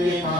Amen.